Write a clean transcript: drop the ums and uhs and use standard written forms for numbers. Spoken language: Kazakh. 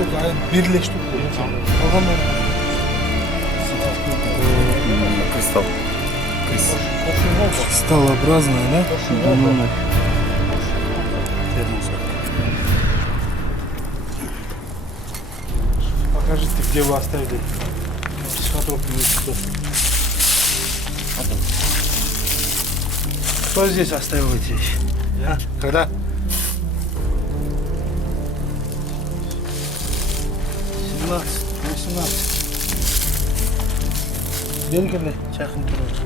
Çok aynı birleşti. Adam Кристалл. Кристаллообразная, да? Покажите, где вы оставили психотропный институт. Кто здесь оставил эти вещи? Я? Когда? 17, 18. Белгілі, жақын тұрады.